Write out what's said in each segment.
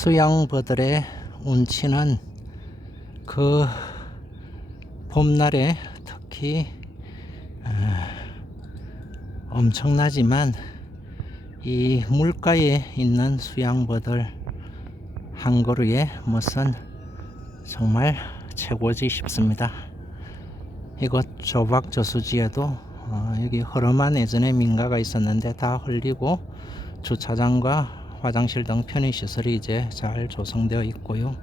수양버들의 운치는 그 봄날에 특히 어, 엄청나지만 이 물가에 있는 수양버들 한 그루에 무슨 정말 최고지 싶습니다. 이곳 조박 저수지에도 어, 여기 허름한 예전에 민가가 있었는데 다 흘리고 주차장과 화장실 등 편의시설이 이제 잘 조성되어 있고요.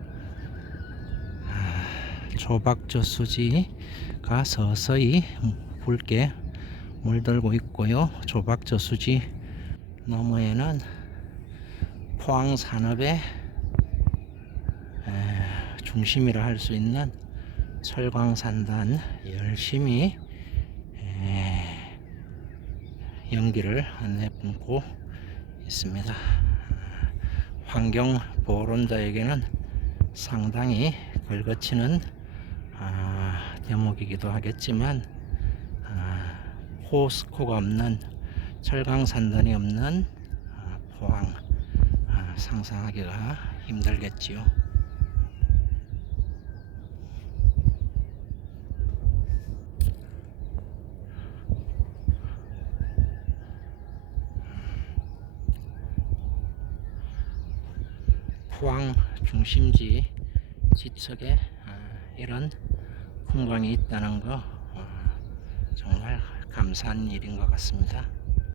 아, 조박 저수지가 서서히 붉게 물들고 있고요. 조박 저수지 너머에는 포항 산업의 에, 중심이라 할 수 있는 철광산단 열심히 에, 연기를 내뿜고 있습니다. 환경 보호론자에게는 상당히 걸거치는 아, 대목이기도 하겠지만 아, 포스코가 없는 철강산단이 없는 아, 포항 아, 상상하기가 힘들겠지요. 포항 중심지 지척에 아, 이런 풍광이 있다는 거 어, 정말 감사한 일인 것 같습니다.